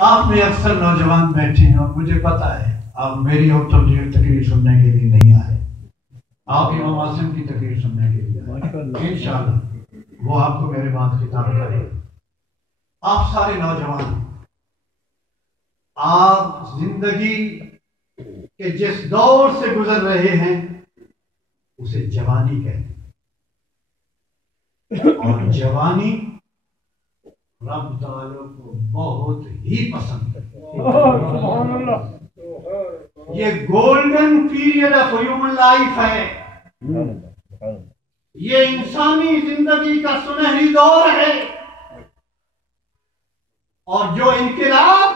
آپ میں اکثر نوجوان بیٹھے ہیں اور مجھے پتا ہے آپ میری اور تقریر سننے کے لیے نہیں آئے، آپ امام عاصم کی تقریر سننے کے لیے آئے۔ انشاءاللہ وہ آپ کو میرے بات خطاب کرے۔ آپ سارے نوجوان، آپ زندگی کے جس دور سے گزر رہے ہیں اسے جوانی کہتے ہیں، اور جوانی رب تعالیٰ کو بہت ہی پسند ہے۔ یہ golden period of human life ہے، یہ انسانی زندگی کا سنہری دور ہے، اور جو انقلاب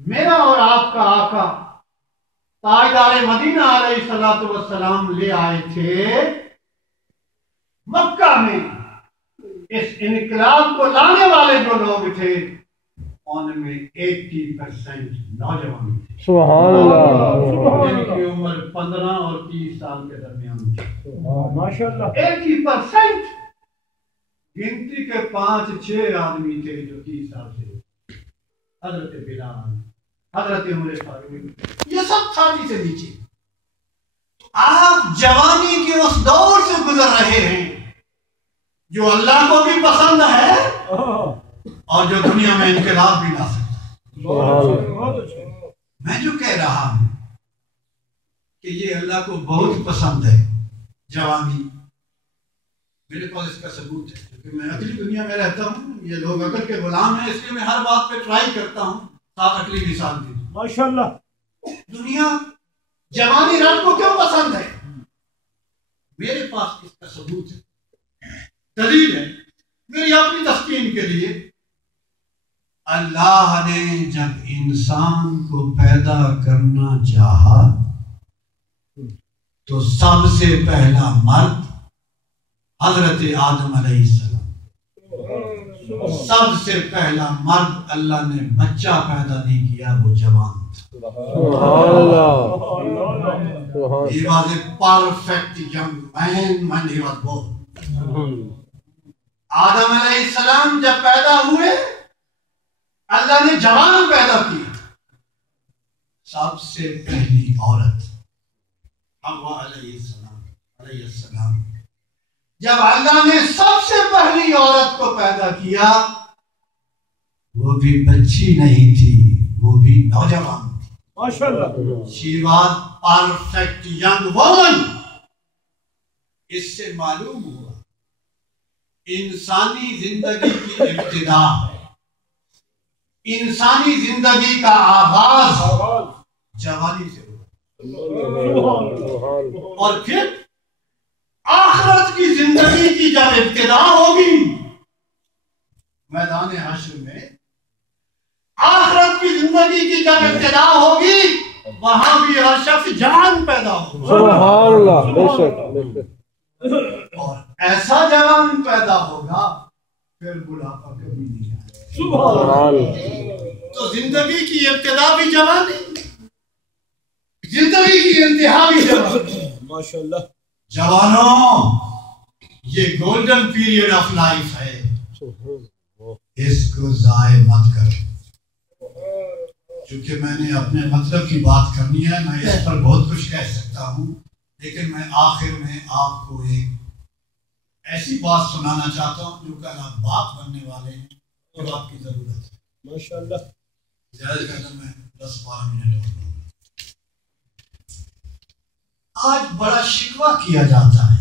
میرا اور آپ کا آقا تاجدار مدینہ علیہ الصلوۃ والسلام لے آئے تھے مکہ میں، اس انقلاب کو لانے والے جو لوگ تھے ان میں 80% نوجوان تھے، سبحان اللہ، جن کی عمر 15 اور 30 سال کے درمیان تھی۔ ماشاءاللہ 80% گنتی کے 5-6 آدمی تھے جو 30 سال سے ہوتے، حضرت بلال، حضرت عمر فاروق، یہ سب 30 سے نیچے۔ آپ جوانی کے اس دور سے گزر رہے ہیں جو اللہ کو بھی پسند ہے اور جو دنیا میں انقلاب بھی لا سکتا ہے۔ میں جو کہہ رہا ہوں کہ یہ اللہ کو بہت پسند ہے جوانی، میرے پاس اس کا ثبوت ہے، کیونکہ میں عقلی دنیا میں رہتا ہوں، یہ لوگ عقل کے غلام ہیں، اس لیے میں ہر بات پہ ٹرائی کرتا ہوں ساتھ عقلی مثال دی۔ ماشاءاللہ دنیا جوانی رب کو کیوں پسند ہے؟ میرے پاس اس کا ثبوت ہے، دلیل ہے میری اپنی تسکین کے لیے۔ اللہ نے جب انسان کو پیدا کرنا چاہا تو سب سے پہلا مرد حضرت آدم علیہ السلام، سب سے پہلا مرد اللہ نے بچہ پیدا نہیں کیا، وہ جوان تھا۔ He was a perfect young man when he was born۔ آدم علیہ السلام جب پیدا ہوئے اللہ نے جوان پیدا کیا۔ سب سے پہلی عورت حوا علیہ السلام، جب اللہ نے سب سے پہلی عورت کو پیدا کیا وہ بھی بچی نہیں تھی، وہ بھی نوجوان تھی۔ ماشاءاللہ She was perfect young woman۔ اس سے معلوم ہوا انسانی زندگی کی ابتدا، انسانی زندگی کا آغاز جوانی سے ہوا، اور پھر آخرت کی زندگی کی جب ابتدا ہوگی میدان حشر میں، آخرت کی زندگی کی جب ابتدا ہوگی وہاں بھی ہر شخص جوان پیدا ہوگا، سبحان اللہ، بے شک، اور ایسا جوان پیدا ہوگا پھر بڑھاپا کبھی نہیں آئے۔ سبحان اللہ، تو زندگی کی ابتدا بھی جوانی، زندگی کی انتہا بھی جوانی۔ ماشاءاللہ، جوانوں یہ گولڈن پیریڈ آف لائف ہے، اس کو ضائع مت کرو۔ چونکہ میں نے اپنے مطلب کی بات کرنی ہے، میں اس پر بہت کچھ کہہ سکتا ہوں، لیکن میں آخر میں آپ کو ایک ایسی بات سنانا چاہتا ہوں جو کل آپ باپ بننے والے ہیں اور آپ کی ضرورت ہے۔ ماشاءاللہ، زیادہ قدر میں 10-12 منٹ اور لوں گا۔ آج بڑا شکوہ کیا جاتا ہے،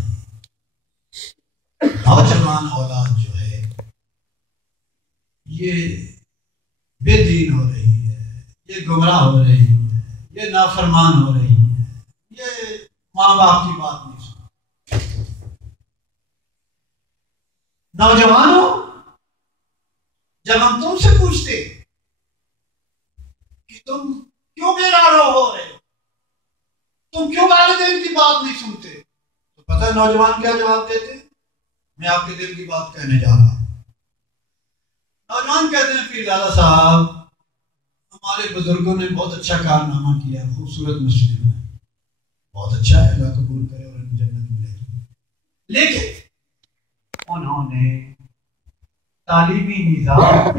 نوجوان اولاد جو ہے یہ بے دین ہو رہی ہے، یہ گمراہ ہو رہی ہے، یہ نافرمان ہو رہی ہے، یہ ماں باپ کی بات نہیں سنتی۔ نوجوانوں جب ہم تم سے پوچھتے کہ تم کیوں بیگانہ ہو رہے ہو، تم کیوں والدین کی بات نہیں سنتے، تو پتہ ہے نوجوان کیا جواب دیتے؟ میں آپ کے دل کی بات کہنے جا رہا ہوں۔ نوجوان کہتے ہیں پیر دادا صاحب ہمارے بزرگوں نے بہت اچھا کارنامہ کیا، خوبصورت مسلم ہے، بہت اچھا ہے، اللہ قبول کرے اور ان جنت ملے گی، لیکن انہوں نے تعلیمی نظام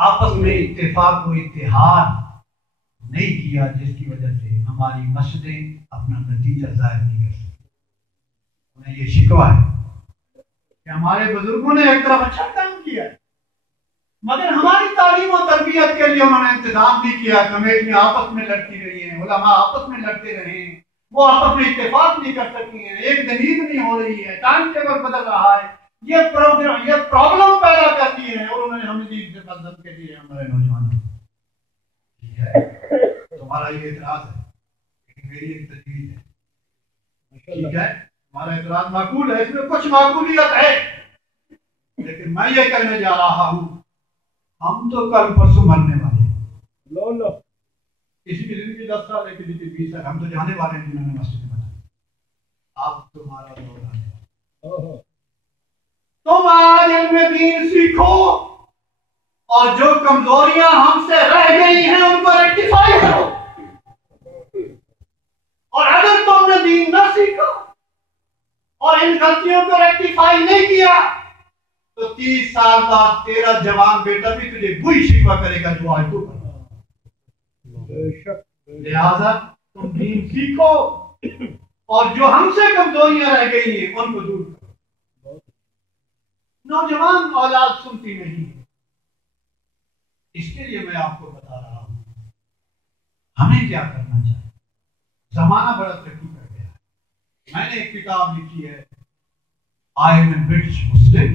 آپس میں اتفاق و اتحاد نہیں کیا، جس کی وجہ سے ہماری مسجدیں اپنا نتیجہ ظاہر نہیں کر سکتی. انہیں یہ شکوہ ہے کہ ہمارے بزرگوں نے ایک طرف اچھا کام کیا مگر ہماری تعلیم و تربیت کے لیے انہوں نے انتظام نہیں کیا. کمیٹیاں آپس میں لڑتی رہی ہیں، علماء آپس میں لڑتے رہے ہیں، وہ آپس میں اتفاق نہیں کر سکی ہیں، ایک دلیل نہیں ہو رہی ہے، ٹائم ٹیبل بدل رہا ہے. یہ پرابلم پیدا کرتی ہے اور انہوں نے ہمیں دین سے بدل کے لیے ہمارے نوجوانوں. ٹھیک ہے، تمہارا یہ اعتراض ہے لیکن میری ایک تجویز ہے. ٹھیک ہے، ہمارا اعتراض معقول ہے، اس میں کچھ معقولیت ہے، لیکن میں یہ کہنے جا رہا ہوں ہم تو کل پرسوں مرنے والے ہیں. کسی کی زندگی 10 سال ہے، کسی کی 20 سال. ہم تو جانے والے ہیں جنہوں نے مسجد بنائی. آپ تمہارا دور آنے والا. تم آج علم دین سیکھو اور جو کمزوریاں ہم سے رہ گئی ہیں ان کو ریکٹیفائی کرو. اور اگر تم نے دین نہ سیکھا اور ان غلطیوں کو ریکٹیفائی نہیں کیا تو 30 سال بعد تیرا جوان بیٹا بھی تجھے وہی شکوہ کرے گا جو آج تو کرا. لہذا تم دین سیکھو اور جو ہم سے کمزوریاں رہ گئی ہیں ان کو دور کرو. نوجوان اولاد سنتی نہیں، اس کے لیے میں آپ کو بتا رہا ہوں ہمیں کیا کرنا چاہیے. زمانہ بڑا ترقی کر گیا ہے. میں نے ایک کتاب لکھی ہے I am a British Muslim,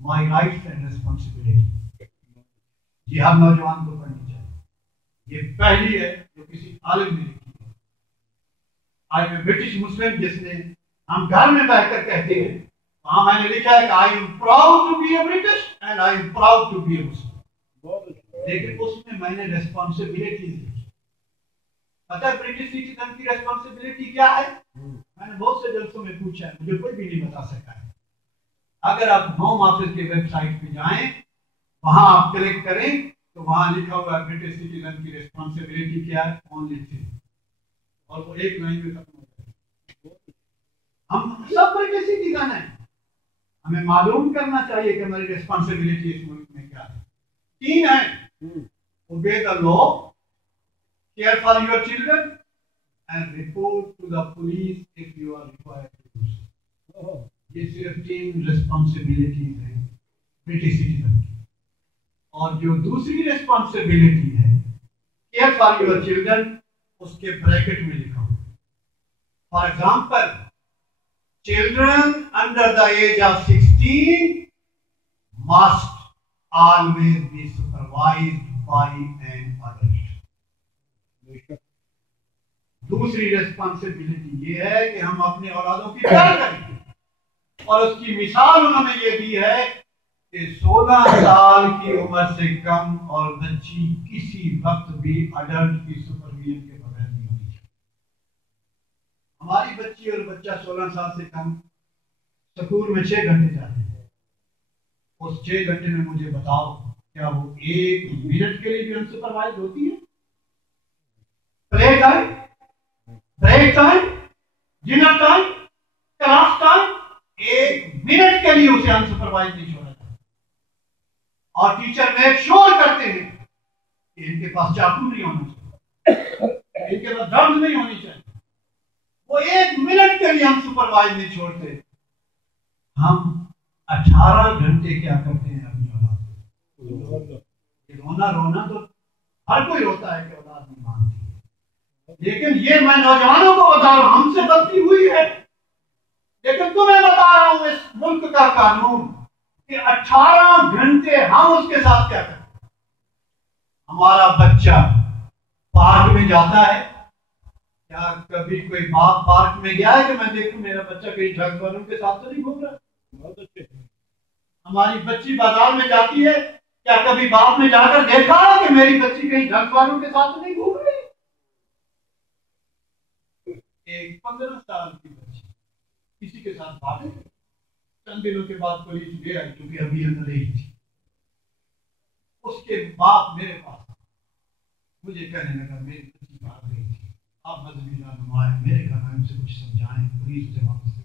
My Rights and Responsibility. یہ ہر نوجوان کو پڑھنی چاہیے. یہ پہلی ہے جو کسی عالم نے لکھی ہے. I am a British Muslim جس نے ہم گھر میں بیٹھ کر کہتے ہیں، وہاں میں نے لکھا ہے کہ I am proud to be a British and I am proud to be a Muslim. لیکن اس میں نے ریسپانسبلٹیز لکھی. پتہ ہے برٹش سٹیزن کی ریسپانسبلٹی کیا ہے؟ میں نے بہت سے جلسوں میں پوچھا ہے، مجھے کوئی بھی نہیں بتا سکا ہے. اگر آپ ہوم آفس کی ویب سائٹ پہ جائیں، وہاں آپ کلک کریں تو وہاں لکھا ہوا برٹش سٹیزن کی ریسپانسبلٹی کیا ہے، اونلی 3، اور وہ ایک لائن میں ختم ہو جائے. ہم سب برٹش سٹیزن ہیں، ہمیں معلوم کرنا چاہیے کہ ہماری ریسپانسبلٹی اس ملک میں کیا ہے. 3 ہیں: obey the law, care for your children and report to the police if you are required to do so. یہ صرف 3 ریسپانسبلٹیز ہیں برٹش سٹیزن کی. اور جو دوسری ریسپانسبلٹی ہے کیئر فار یور چلڈرن، اس کے بریکٹ میں لکھا ہو. For example, children under the age of 16 must always be supervised by an adult. دوسری ریسپانسبلٹی یہ ہے کہ ہم اپنے اولادوں کی کیئر کریں، اور اس کی مثال انہوں نے یہ دی ہے کہ 16 سال کی عمر سے کم اور بچی کسی وقت بھی اڈلٹ کی سپرویژن کے بغیر نہیں ہونی چاہیے. ہماری بچی اور بچہ 16 سال سے کم سکول میں 6 گھنٹے جاتے ہیں. اس 6 گھنٹے میں مجھے بتاؤ کیا وہ 1 منٹ کے لیے بھی انسپروائز ہوتی ہے؟ Play time, break time, dinner time, class time, 1 minute کے لیے اسے انسپروائز نہیں چھوڑا جاتا. اور ٹیچر میک شور کرتے ہیں کہ ان کے پاس چاقو نہیں ہونا چاہیے، ان کے پاس ڈرمز نہیں ہونی چاہیے. وہ 1 منٹ کے لیے ہم سپروائز نہیں چھوڑتے. ہم 18 گھنٹے کیا کرتے ہیں اپنی اولاد کو. رونا تو ہر کوئی ہوتا ہے کہ اولاد نہیں مانتی ہے، لیکن یہ میں نوجوانوں کو بتا رہا ہوں ہم سے غلطی ہوئی ہے. لیکن تمہیں بتا رہا ہوں اس ملک کا قانون کہ 18 گھنٹے ہم اس کے ساتھ کیا کرتے ہیں. ہمارا بچہ پارک میں جاتا ہے، کیا کبھی کوئی باپ پارک میں گیا ہے کہ میں دیکھوں میرا بچہ کہیں ڈرگس والوں کے ساتھ تو نہیں گھوم رہا؟ بہت اچھے. ہماری بچی بازار میں جاتی ہے، کیا کبھی باپ نے جا کر دیکھا کہ میری بچی کہیں ڈرگس والوں کے ساتھ تو نہیں گھوم رہی؟ ایک 15 سال کی بچی کسی کے ساتھ بھاگے، چند دنوں کے بعد پولیس لے آئی کیونکہ ابھی اندر ہی تھی. اس کے باپ میرے پاس مجھے کہنے لگا میری بچی بھاگ رہی تھی، آپ مذہبی رہنما ہیں، میرے گھر میں سے کچھ سمجھائیں، پولیس سے واپس لے.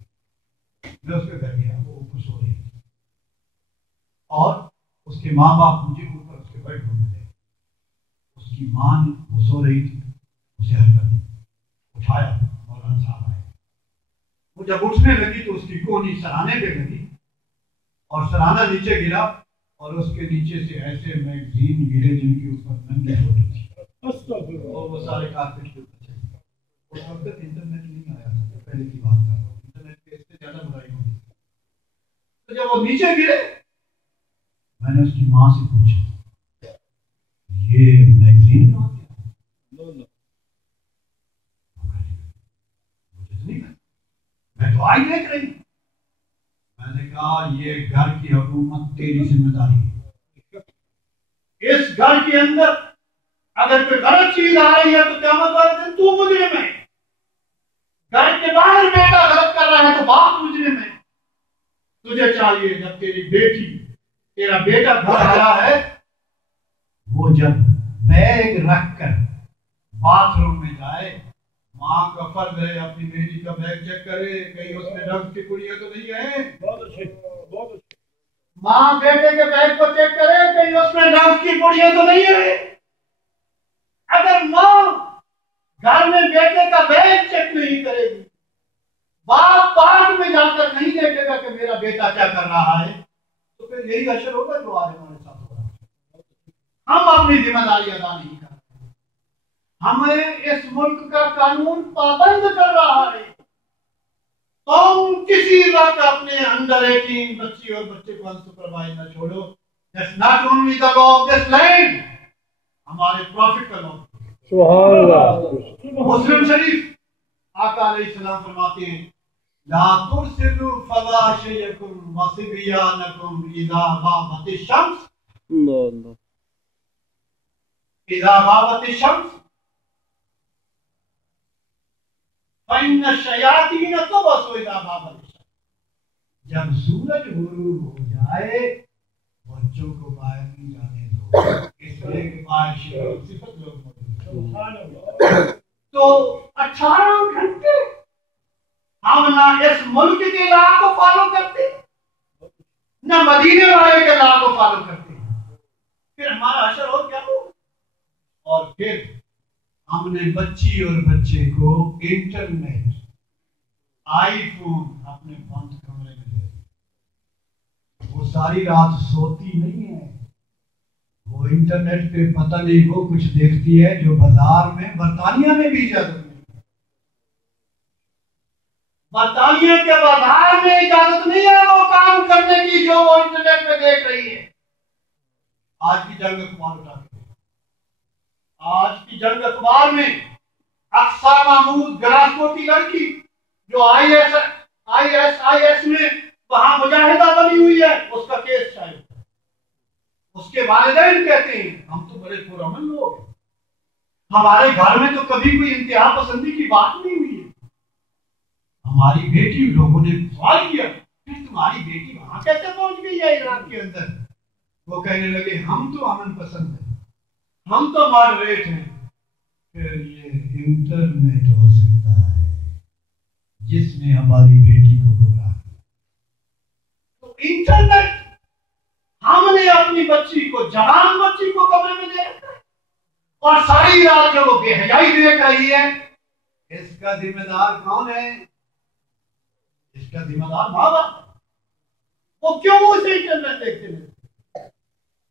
میں اس پہ بیٹھ گیا، وہ اوپر سو رہی تھی اور اس کے ماں باپ مجھے اوپر بیڈ روم میں لے گئے. اس کی ماں وہ سو رہی تھی, اسے حرکت دی, اٹھایا, مولانا صاحب آئے. وہ جب اٹھنے لگی تو اس کی کونی سرانے پہ لگی اور سرانہ نیچے گرا اور اس کے نیچے سے ایسے میگزین گرے جن کی اوپر ننگی فوٹو تھی اور وہ سارے کارپیٹ کے اوپر چلے. اس وقت انٹرنیٹ نہیں آیا تھا, پہلے کی بات کر رہا ہوں, انٹرنیٹ کے اس سے زیادہ برائی ہوگی. تو جب وہ نیچے گرے میں نے اس کی ماں سے پوچھا یہ میگزین کہاں گیا؟ مجھے تو نہیں پتا, میں تو آئی دیکھ رہی. میں نے کہا یہ گھر کی حکومت تیری ذمہ داری ہے. اس گھر کے اندر اگر کوئی غلط چیز آ رہی ہے تو قیامت والے دن تو مجرم ہے. گھر کے باہر بیٹا غلط کر رہا ہے تو باپ مجرم ہے. تجھے چاہیے جب تیرا بیٹا گھر آیا ہے وہ جب بیگ رکھ کر باتھ روم میں جائے, ماں کا فرض ہے اپنی بیٹی کا بیگ چیک کرے کہیں اس میں ڈرگس کی پڑیاں تو نہیں ہیں. بہت اچھے. ماں بیٹے کے بیگ کو چیک کرے کہیں اس میں ڈرگس کی پڑیاں تو نہیں ہیں. اگر ماں گھر میں بیٹے کا بیگ چیک نہیں کرے گی, باپ پارک میں جا کر نہیں دیکھے گا کہ میرا بیٹا کیا کر رہا ہے, تو پھر یہی اشر ہوگا جو آج ہمارے ساتھ ہو رہا ہے. ہم اپنی ذمہ داری ادا نہیں کرتے. ہمیں اس ملک کا قانون پابند کر رہا ہے. تم کسی وقت اپنے انڈر 18 بچی اور بچے کو انسپروائز نہ چھوڑو. That's not only the law of this land, ہمارے پروفٹ کا law. سبحان اللہ. مسلم شریف آقا علیہ السلام فرماتے ہیں لا ترسلوا فواشيكم وصبيانكم اذا غابت الشمس. اللہ. اذا غابت الشمس فإن الشياطين تبص اذا غابت الشمس. جب سورج غروب ہو جائے بچوں کو باہر نہیں جانے دو, اس لیے کہ باہر شروع صفت لوگ موجود. سبحان اللہ. تو 18 گھنٹے ہم نہ اس ملک کے لا کو فالو کرتے نہ مدینے والے کے لا کو فالو کرتے, پھر ہمارا اثر اور کیا ہو. اور پھر ہم نے بچی اور بچے کو انٹرنیٹ آئی فون اپنے بند کمرے میں دے دیا. وہ ساری رات سوتی نہیں ہے, وہ انٹرنیٹ پہ پتہ نہیں وہ کچھ دیکھتی ہے جو بازار میں برطانیہ میں بھی اجازت نہیں. برطانیہ کے بازار میں اجازت نہیں ہے وہ کام کرنے کی جو وہ انٹرنیٹ پہ دیکھ رہی ہے. آج کی جنگ اخبار اٹھا کے, آج کی جنگ اخبار میں اقصی محمود گلاسکو کی لڑکی جو آئی ایس میں وہاں مجاہدہ بنی ہوئی ہے, اس کا کیس شائع. اس کے والدین کہتے ہیں ہم تو بڑے پرامن لوگ ہیں, ہمارے گھر میں تو کبھی کوئی انتہا پسندی کی بات نہیں ہوئی ہے. ہماری بیٹی, لوگوں نے سوال کیا پھر تمہاری بیٹی وہاں کیسے پہنچ گئی ہے عراق کے اندر؟ وہ کہنے لگے ہم تو امن پسند ہیں, ہم تو ماڈریٹ ہیں. پھر یہ انٹرنیٹ ہو سکتا ہے جس نے ہماری بیٹی کو گمراہ کیا. تو انٹرنیٹ ہم نے اپنی بچی کو, جوان بچی کو کمرے میں دے رکھا ہے اور ساری رات جو وہ بے حیائی دیکھ رہی ہے. اس کا ذمہ دار کون ہے؟ اس کا ذمہ دار ماں باپ. وہ کیوں اسے انٹرنیٹ دیکھتے ہیں؟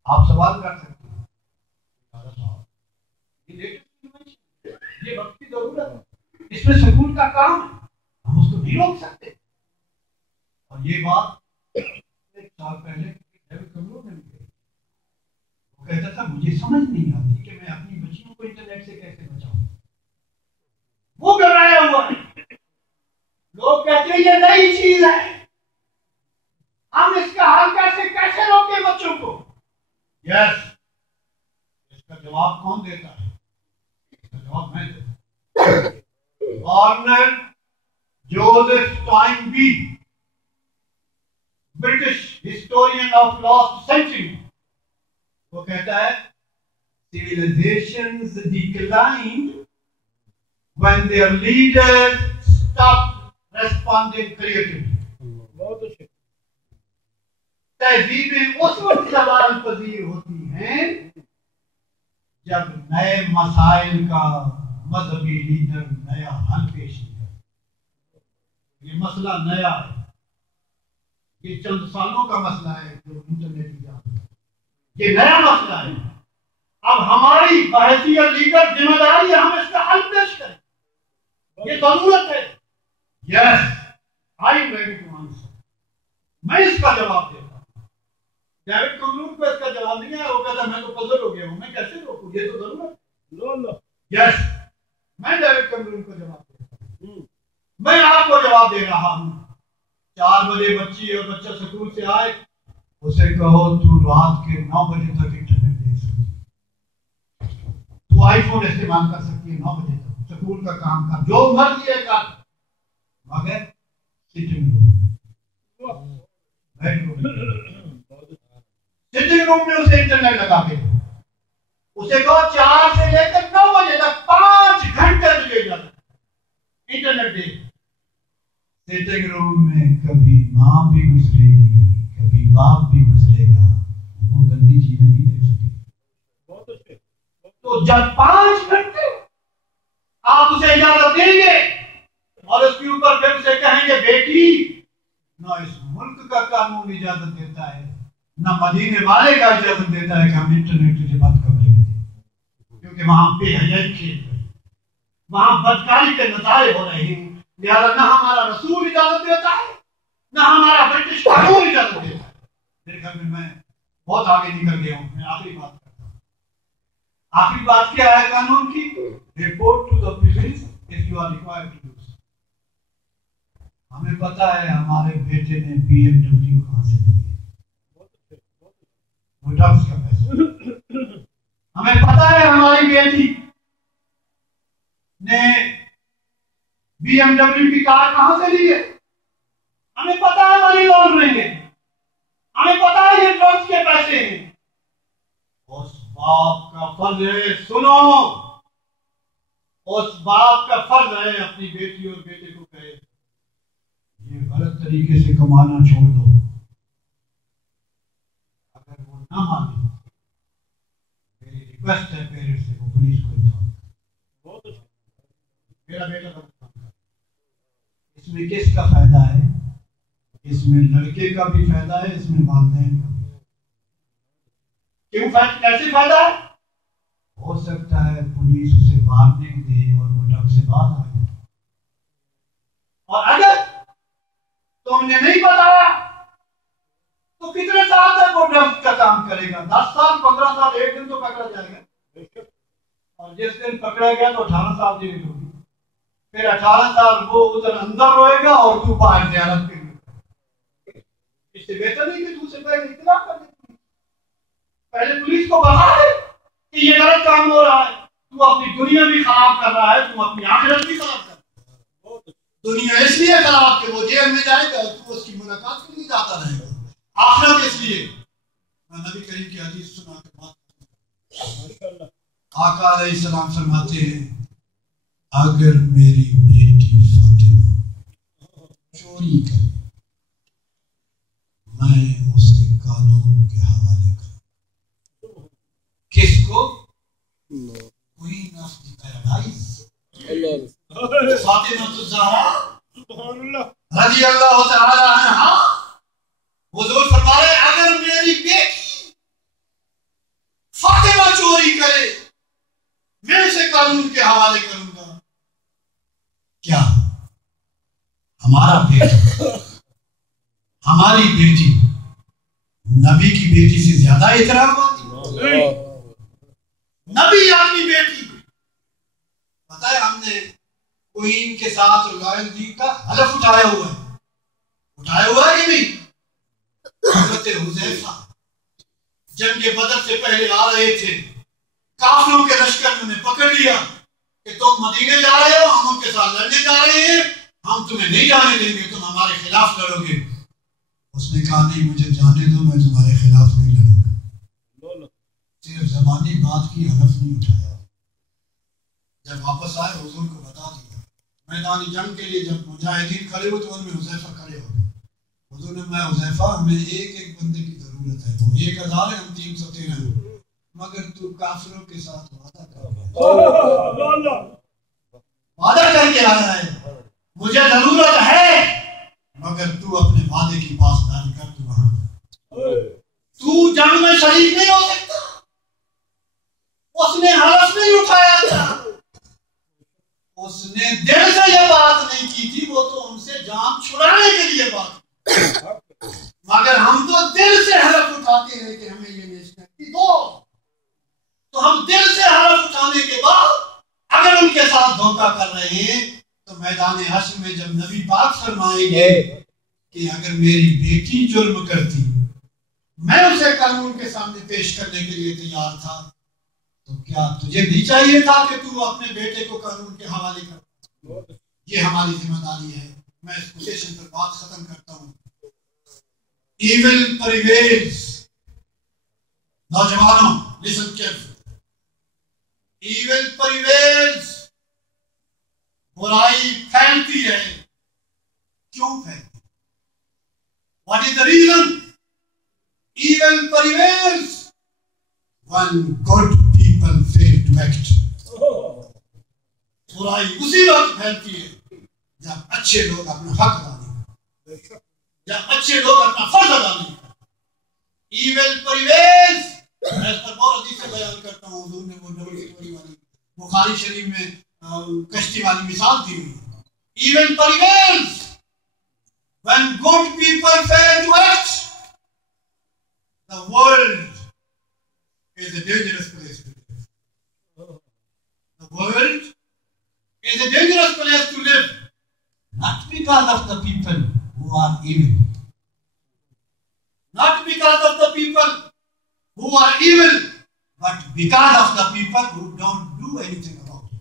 آپ سوال کر سکتے ہیں یہ وقت کی ضرورت ہے, اس میں سکول کا کام ہے, ہم اس کو نہیں روک سکتے. اور یہ بات 1 سال پہلے وہ کہتا تھا مجھے سمجھ نہیں آتی کہ میں اپنی بچیوں کو انٹرنیٹ سے کیسے بچاؤں. وہ گھبرایا ہوا ہے. لوگ کہتے ہیں یہ نئی چیز ہے, ہم اس کا حل کیسے روکیں بچوں کو. یس, اس کا جواب کون دیتا ہے؟ اس کا جواب میں دیتا ہوں. Arnold Joseph Toynbee, British historian of last century, وہ کہتا ہے civilizations declined when their leaders stopped responding creatively. بہت اچھے. تہذیبیں اس وقت زوال پذیر ہوتی ہیں جب نئے مسائل کا مذہبی لیڈر نیا حل پیش کیا. یہ مسئلہ نیا ہے، یہ چند سالوں کا مسئلہ ہے جو انٹرنیٹ کی جانب ہے، یہ نیا مسئلہ ہے. اب ہماری بحیثیت لیڈر ذمہ داری ہے ہم اس کا حل پیش کریں، یہ ضرورت ہے. Yes I am ready to answer. میں اس کا جواب دیتا ہوں. ڈیوڈ کیمرون کو اس کا جواب نہیں ہے. وہ کہتا ہے میں تو پزل ہو گیا ہوں، میں کیسے روکوں، یہ تو ضرورت ہے. یس میں ڈیوڈ کیمرون کو جواب دیتا ہوں. میں آپ کو جواب دے رہا ہوں. 4 بجے بچی اور بچہ سکول سے آئے، اسے کہو تو رات کے 9 بجے تک انٹرنیٹ دیکھ سکتی ہے، تو آئی فون استعمال کر سکتی ہے 9 بجے تک، سکول کا کام کر، جو مرضی ہے کر، مگر سٹنگ روم سٹنگ روم میں اسے انٹرنیٹ لگا کے دو. اسے کہو 4 سے لے کر 9 بجے تک 5 گھنٹے تجھے جاتا انٹرنیٹ دے. سٹنگ روم میں کبھی ماں بھی گزرے گی، کبھی باپ بھی گزرے گا، وہ گندی چیزیں نہیں دیکھ سکے. تو جب 5 گھنٹے آپ اسے اجازت دیں گے اور اس کے اوپر پھر اسے کہیں گے بیٹی نہ اس ملک کا قانون اجازت دیتا ہے نہ مدینے والے کا اجازت دیتا ہے کہ ہم انٹرنیٹ تجھے بند کمرے میں دیں، کیونکہ وہاں بے حیائی کھیل رہی ہے، وہاں بدکاری کے نظارے ہو رہے ہیں. لہٰذا نہ ہمارا رسول اجازت دیتا ہے نہ ہمارا برٹش قانون اجازت دیتا ہے. میرے گھر میں بہت آگے نکل گیا ہوں. میں آخری بات کرتا ہوں. آخری بات کیا ہے قانون کی؟ Report to the police if you are required to do so. ہمیں پتا ہے ہمارے بیٹے نے BMW کہاں سے لی ہے، وہ ڈرگس کا پیسہ. ہمیں پتا ہے ہماری بیٹی نے BMW کی کار کہاں سے لی ہے. ہمیں پتا ہے منی لانڈرنگ ہے، ہمیں پتا ہے یہ ڈرگس کے پیسے ہیں. اس باپ کا فرض ہے، سنو، اس باپ کا فرض ہے اپنی بیٹی اور بیٹے کو کہے یہ غلط طریقے سے کمانا چھوڑ دو. اگر وہ نہ مانے میری ریکویسٹ ہے پیرنٹس سے وہ پولیس کو انفارم کرے. میرا بیٹا کا اس میں کس کا فائدہ ہے؟ اس میں لڑکے کا بھی فائدہ ہے، اس میں والدین کا بھی. کیوں کیسے فائدہ ہے؟ ہو سکتا ہے پولیس اسے وارننگ دے اور وہ ڈرگ سے باہر آ جائے. اور اگر تم نے نہیں بتایا تو کتنے سال تک وہ ڈرگ کا کام کرے گا؟ 10 سال 15 سال، ایک دن تو پکڑا جائے گا، اور جس دن پکڑا گیا تو 18 سال جیل ہوگی. پھر 18 سال وہ ادھر اندر روئے گا اور تو باہر زیارت کرے گا. اس سے بہتر نہیں کہ تو سے پہلے اطلاع کر دے، پہلے پولیس کو بتا دے کہ یہ غلط کام ہو رہا ہے. تو اپنی دنیا بھی خراب کر رہا ہے، تم اپنی آخرت بھی خراب کر رہا ہے. دنیا اس لیے خراب کہ وہ جیل میں جائے گا، تو اس کی ملاقات کے لیے جاتا رہے گا. آخرت اس لیے میں نبی کریم کی حدیث سنا کے بات، آقا علیہ السلام فرماتے ہیں اگر میری بیٹی فاطمہ چوری کرے میں اسے قانون کے حوالے کروں. کس کو؟ Queen of the paradise Fatima Al-Zahra رضی اللہ تعالی عنہا. حضور فرما رہے اگر میری بیٹی فاطمہ چوری کرے میں اسے قانون کے حوالے کروں گا. کیا ہمارا بیٹا ہماری بیٹی نبی کی بیٹی سے زیادہ احترام ہوتی؟ نبی اپنی بیٹی پتہ ہے ہم نے کوئین کے ساتھ لائلٹی کا حلف اٹھایا ہوا ہے کہ نہیں؟ حضرت حذیفہ جنگ بدر سے پہلے آ رہے تھے، کافروں کے لشکر میں انہیں پکڑ لیا کہ تم مدینے جا رہے ہو، ہم ان کے ساتھ لڑنے جا رہے ہیں، ہم تمہیں نہیں جانے دیں گے، تم ہمارے خلاف لڑو گے. اس نے کہا نہیں مجھے جانے دو، میں تمہارے خلاف نہیں لڑوں گا. صرف زبانی بات کی، حلف نہیں اٹھایا. جب واپس آئے حضور کو بتا دیا. میدان جنگ کے لیے جب مجاہدین کھڑے ہوئے تو ان میں حذیفہ کھڑے ہو گئے. حضور نے میں حذیفہ ہمیں ایک بندے کی ضرورت ہے، وہ 1000 ہے، ہم 313 ہیں. مگر تو کافروں کے ساتھ وعدہ کر کے آیا ہے. مجھے ضرورت ہے مگر تو اپنے وعدے کی پاسداری کر. تو وہاں تو جنگ میں شریک نہیں ہو سکتا. اس نے حلف نہیں اٹھایا تھا, اس نے دل سے یہ بات نہیں کی تھی, وہ تو ان سے جان چھڑانے کے لیے بات. مگر ہم تو دل سے حلف اٹھاتے ہیں کہ ہمیں یہ نیشنلٹی دو, تو ہم دل سے حلف اٹھانے کے بعد اگر ان کے ساتھ دھوکہ کر رہے ہیں تو میدان حشر میں جب نبی پاک فرمائیں گے کہ اگر میری بیٹی جرم کرتی میں اسے قانون کے سامنے پیش کرنے کے لیے تیار تھا, تو کیا تجھے نہیں چاہیے تھا کہ تو اپنے بیٹے کو قانون کے حوالے کر. یہ ہماری ذمہ داری ہے. میں اس کوٹیشن پر بات ختم کرتا ہوں. Evil prevails. نوجوانوں listen carefully. Evil prevails. برائی پھیلتی ہے. کیوں پھیلتی؟ What is the reason? Evil prevails when good people fail to act. برائی اسی وقت پھیلتی ہے جب اچھے لوگ اپنا حق ادا نہیں کرتے, جب اچھے لوگ اپنا فرض ادا نہیں کرتے. Evil prevails. میں اس پر بہت حدیث سے بیان کرتا ہوں. حضور نے وہ ڈبل اسٹوری والی بخاری شریف میں کشتی والی مثال دی ہوئی. Evil prevails when good people fail to act. The world is a dangerous place to live. The world is a dangerous place to live. Not because of the people who are evil. Not because of the people who are evil, but because of the people who don't do anything about it.